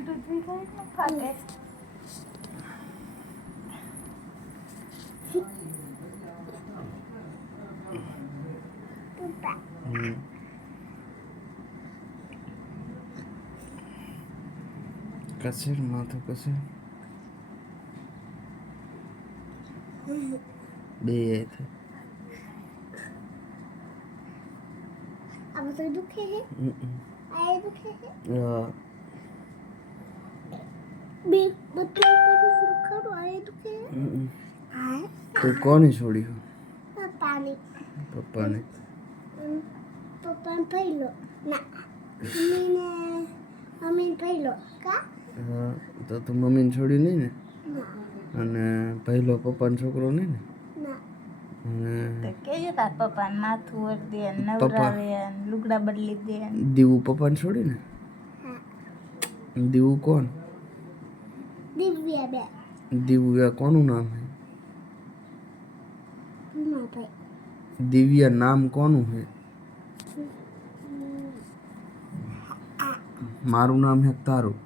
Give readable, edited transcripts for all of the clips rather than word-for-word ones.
મોટું થઈ જાય ને ફાટે. કસર માથું કસર બે थे अब तो दुखे है आए दुखे है बे बच्चों को दुखा तो आए दुखे है आए तो कौन ही छोड़ी हो पानी पप्पा ने पप्पा ने पहलो ना मम्मी ने पहलो का हाँ तो तुम मम्मी ने छोड़ी नहीं ने ना અને પહેલો પપ્પાનો છોકરો નહીં ને ના અને તો કેજે તાર પપ્પાને માથું ઓર દે નવરાવે ને લુગડા બદલી દે. દીવું પપ્પાને છોડી ને હા દીવું કોણ દિવ્યા બે દીવું આ કોનું નામ છે ના ભાઈ દિવ્યા નામ કોનું છે મારું નામ છે તારું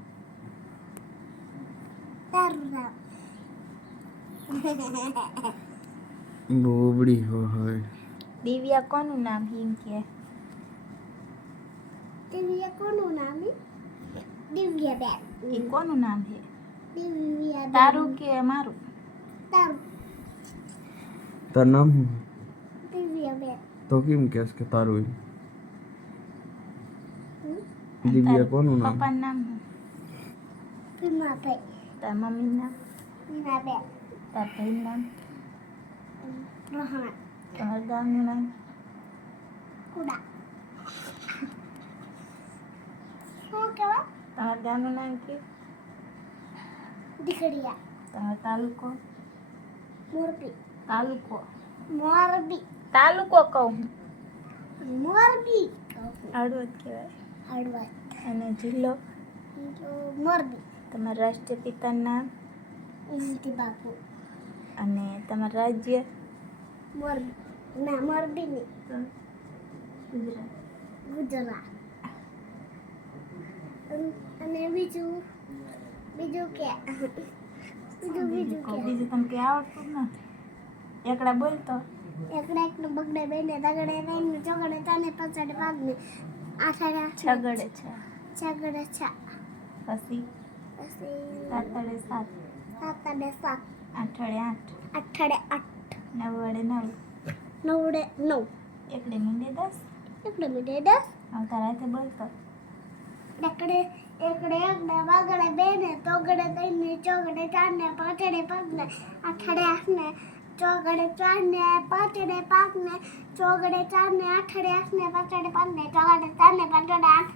તારું નામ બોબડી હોય દિવ્યા કોનું નામ હિમ કે દિવ્યા કોનું નામ હે દિવ્યા બે એ કોનું નામ છે દિવ્યા બે તારું કે મારું? તારું તારું નામ શું દિવ્યા બે તો કેમ કહેશ કે તારું એમ? દિવ્યા કોનું નામ પપ્પાનું નામ શું? ભીમા ભાઈ તાર મમ્મીનું નામ? ભીમા બે તાર ભાઈનું નામ? રોહણ તમારા ગામનું નામ? કુડા શું કહેવાય તમારા ગામનું નામ કે? દીકરીયા તમારો તાલુકો? મોરબી તાલુકો તાલુકો કહું મોરબી હળવદ કહેવાય. હળવદ અને જિલ્લો? મોરબી તમારા રાષ્ટ્રીય પિતાનું નામ? ગાંધી બાપુ અને તમારું રાજ્ય? મોરબી ના મોરબી ની ગુજરાત. ગુજરાત અને બીજું કે બીજું તને કે આવડતું જ નથી. એકડા બોલતો એકડા એકનું બગડે બેને દગડે નઈને ચોગડે ચાને પચાડે પાગને આઠાડે છગડે છે, છગડે છા પછી પછી સાતડે સાત, સાતડે સાત આઠડે આઠ, આઠડે આઠ નવડે નવ, નવડે નવ એકડે મીંડે 10. એકડે મીડે 10 હવે તારા હાથે બોલતો એકડે એકડે બગડે બેને તોગડે તઈને ચોગડે ચાને પચાડે પાગને આઠડે આઠને ચોગડે ચારને પાંચડે પાકને ચોગડે ચારને આઠડે આઠને પચાડે પાંચને ચોગડે ચારને પચાડે આઠ.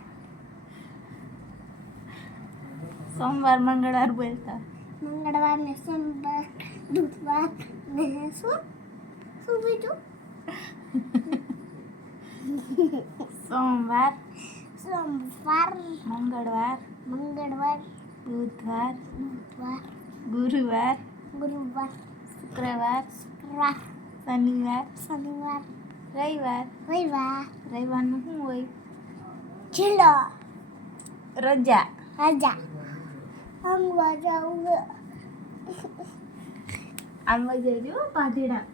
સોમવાર મંગળવાર બોલતા. મંગળવાર ને સોમવાર બુધવાર ને શું બીજું સોમવાર, સોમવાર મંગળવાર, બુધવાર, ગુરુવાર, શુક્રવાર, શનિવાર, રવિવાર. રવિવારનું શું હોય? છેલ્લો રજા. અંગવા જાઉં આમ વજે રહ્યો પાધેડા.